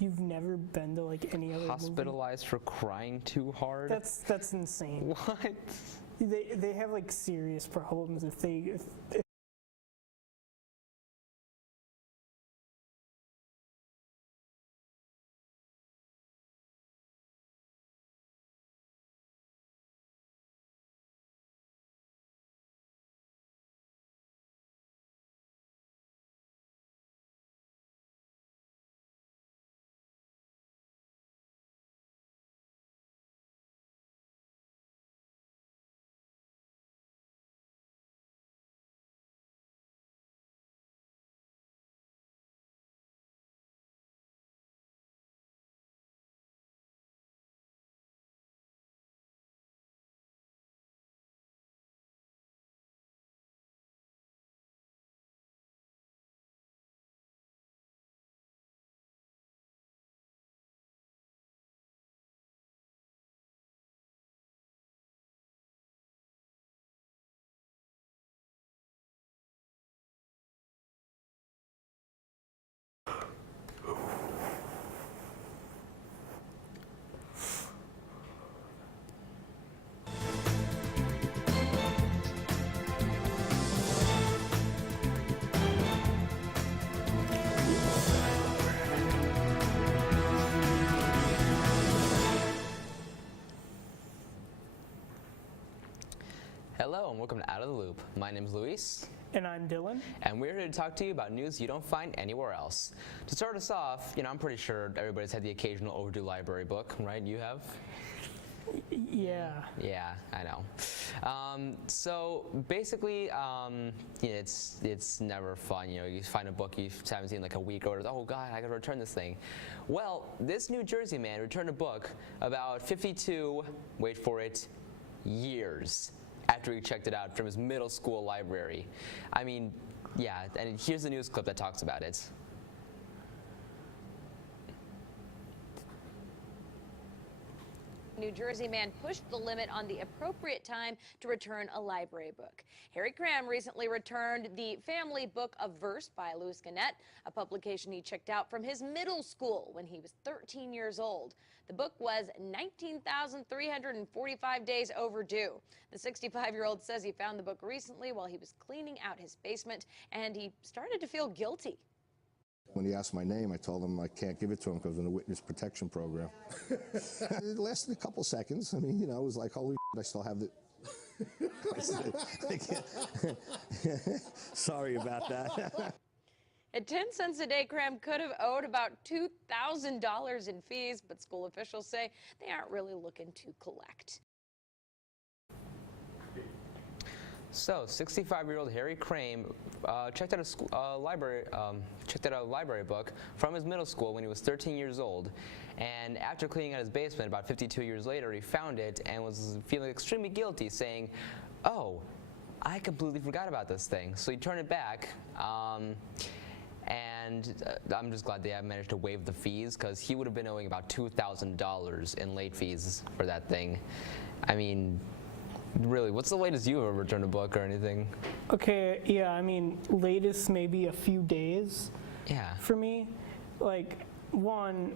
You've never been to like any other Hospitalized for crying too hard? That's insane. What? They have like serious problems if they if Hello and welcome to Out of the Loop. My name is Luis. And I'm Dylan. And we're here to talk to you about news you don't find anywhere else. To start us off, I'm pretty sure everybody's had the occasional overdue library book, right? You have? Yeah. Yeah, I know. So basically, it's never fun. You find a book you haven't seen in like a week, or oh god, I gotta return this thing. Well, this New Jersey man returned a book about 52, wait for it, years after he checked it out from his middle school library. I mean, yeah, and here's the news clip that talks about it. New Jersey man pushed the limit on the appropriate time to return a library book. Harry Cram recently returned the family book of verse by Louis Gannett, a publication he checked out from his middle school when he was 13 years old. The book was 19,345 days overdue. The 65-year-old says he found the book recently while he was cleaning out his basement, and he started to feel guilty. When he asked my name, I told him I can't give it to him because of the witness protection program. It lasted a couple seconds. I mean, it was like, holy shit, I still have the... Sorry about that. At 10 cents a day, Cram could have owed about $2,000 in fees, but school officials say they aren't really looking to collect. So, 65-year-old Harry Crane checked out a library book from his middle school when he was 13 years old, and after cleaning out his basement about 52 years later, he found it and was feeling extremely guilty, saying, "Oh, I completely forgot about this thing." So he turned it back, and I'm just glad they have managed to waive the fees, because he would have been owing about $2,000 in late fees for that thing. I mean, really, what's the latest you ever returned a book or anything? Okay, yeah, I mean, latest maybe a few days. Yeah. For me, like, one,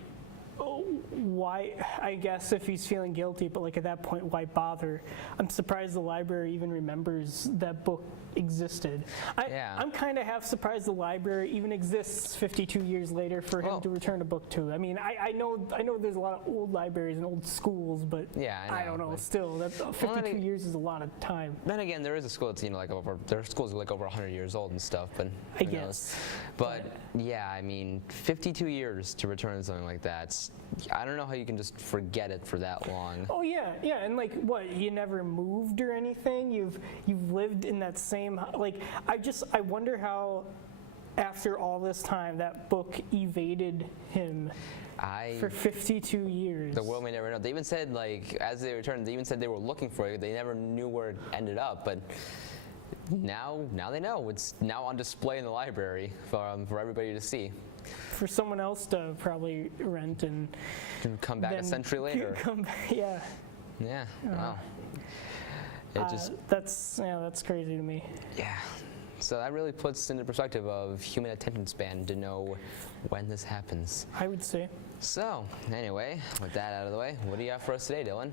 why, I guess if he's feeling guilty, but like at that point, why bother? I'm surprised the library even remembers that book existed. I'm kind of half surprised the library even exists 52 years later for him to return a book to. I mean, I know there's a lot of old libraries and old schools, but yeah, I don't know. Still, that 52 years is a lot of time. Then again, there is a school that's there are schools that are like over 100 years old and stuff, but I guess. But yeah, I mean, 52 years to return something like that. I don't know how you can just forget it for that long. Oh yeah, and like what? You never moved or anything? You've lived in that same, like, I wonder how after all this time that book evaded him for 52 years. The world may never know. They even said, like, as they returned, they even said they were looking for it. They never knew where it ended up, but now they know. It's now on display in the library for everybody to see. For someone else to probably rent and come back a century later. Come back, yeah. Yeah. Wow. It that's crazy to me. Yeah. So that really puts into perspective of human attention span to know when this happens. I would say. So, anyway, with that out of the way, what do you have for us today, Dylan?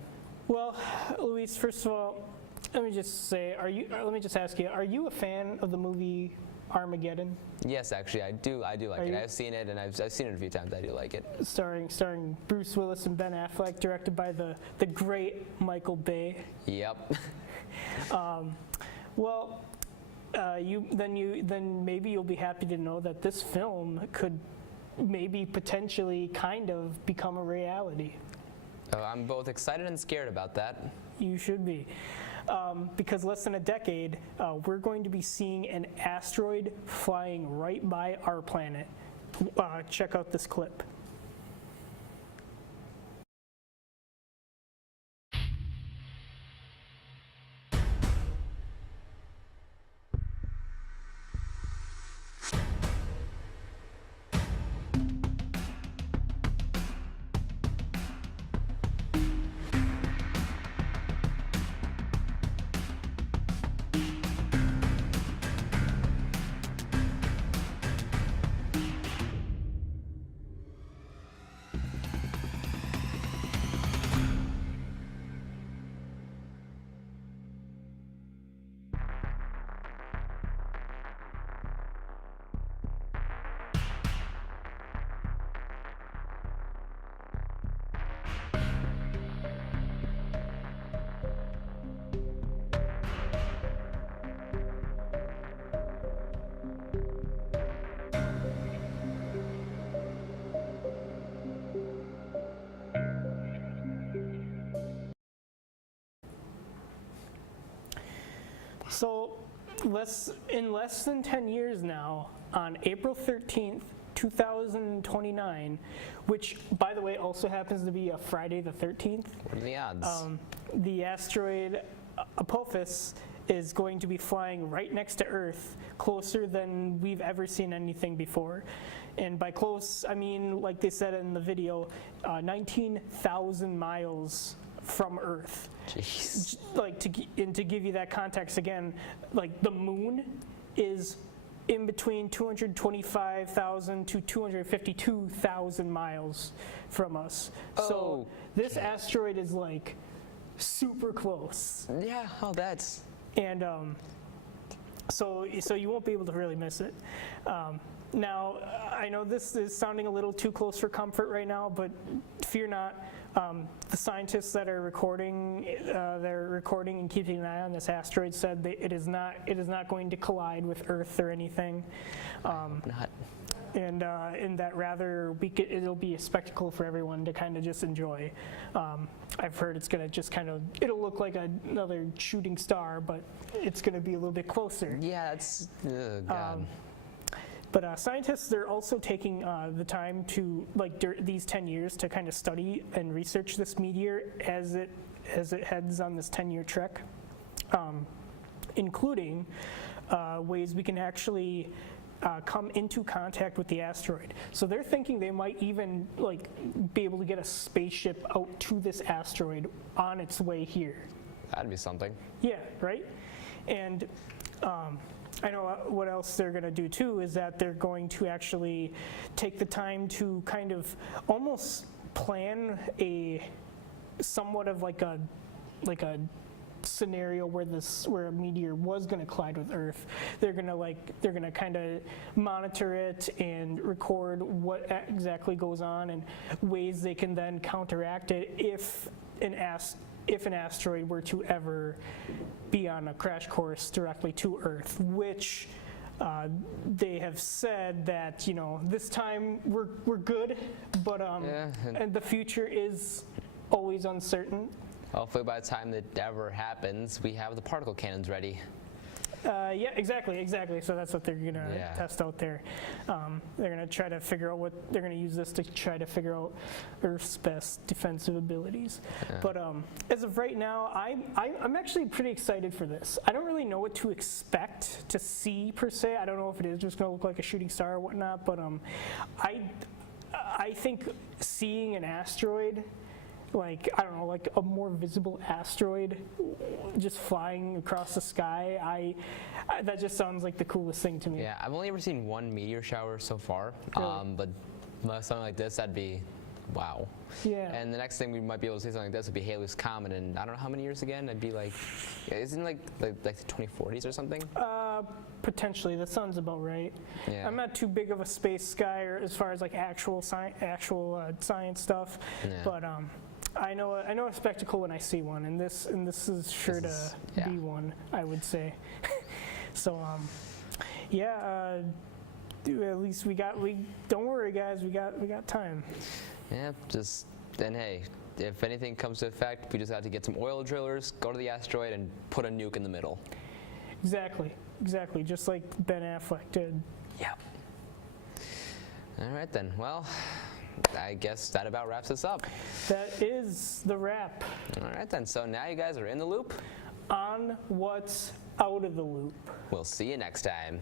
Well, Luis, first of all, let me just say, let me just ask you, are you a fan of the movie Armageddon? Yes, actually, I do like it. I've seen it, and I've seen it a few times. I do like it. Starring Bruce Willis and Ben Affleck, directed by the great Michael Bay. Yep. Well, then maybe you'll be happy to know that this film could maybe potentially kind of become a reality. I'm both excited and scared about that. You should be. Because less than a decade, we're going to be seeing an asteroid flying right by our planet. Check out this clip. So, in less than 10 years now, on April 13th, 2029, which, by the way, also happens to be a Friday the 13th. What are the odds? The asteroid Apophis is going to be flying right next to Earth, closer than we've ever seen anything before. And by close, I mean, like they said in the video, 19,000 miles from Earth. Jeez. Like to give you that context again, like the moon is in between 225,000 to 252,000 miles from us. So this asteroid is like super close. Yeah, that's... And so you won't be able to really miss it. Now, I know this is sounding a little too close for comfort right now, but fear not. The scientists that are recording, and keeping an eye on this asteroid said that it is not going to collide with Earth or anything. Not. And that rather it'll be a spectacle for everyone to kind of just enjoy. I've heard it's going to just it'll look like another shooting star, but it's going to be a little bit closer. Yeah, that's... God. But scientists, they're also taking the time to, these 10 years to kind of study and research this meteor as it heads on this 10-year trek, including ways we can actually come into contact with the asteroid. So they're thinking they might even be able to get a spaceship out to this asteroid on its way here. That'd be something. Yeah, right? And I know what else they're going to do too is that they're going to actually take the time to kind of almost plan somewhat of like a scenario where a meteor was going to collide with Earth. They're going to kind of monitor it and record what exactly goes on and ways they can then counteract it if an asteroid were to ever be on a crash course directly to Earth, which they have said that this time we're good, but and the future is always uncertain. Hopefully by the time that ever happens, we have the particle cannons ready. Yeah, exactly. So that's what they're going to test out there. They're going to try to figure out they're going to use this to try to figure out Earth's best defensive abilities. Yeah. But as of right now, I'm actually pretty excited for this. I don't really know what to expect to see per se. I don't know if it is just going to look like a shooting star or whatnot. But I think seeing an asteroid like, I don't know, like a more visible asteroid just flying across the sky, that just sounds like the coolest thing to me. Yeah, I've only ever seen one meteor shower so far, Really? but something like this, that'd be wow. Yeah. And the next thing we might be able to see something like this would be Halley's Comet, and I don't know how many years again. It'd be like, isn't it like the 2040s or something? Potentially, that sounds about right. Yeah. I'm not too big of a space guy, or as far as like actual science stuff, Yeah. but I know a spectacle when I see one, and this is sure to yeah. be one, I would say. So yeah, at least we don't worry, guys, we got time. Yeah, then hey, if anything comes to effect, we just have to get some oil drillers, go to the asteroid, and put a nuke in the middle. Exactly, just like Ben Affleck did. Yep. All right then. Well, I guess that about wraps us up. That is the wrap All right then. So now you guys are in the loop. on what's out of the loop. We'll see you next time.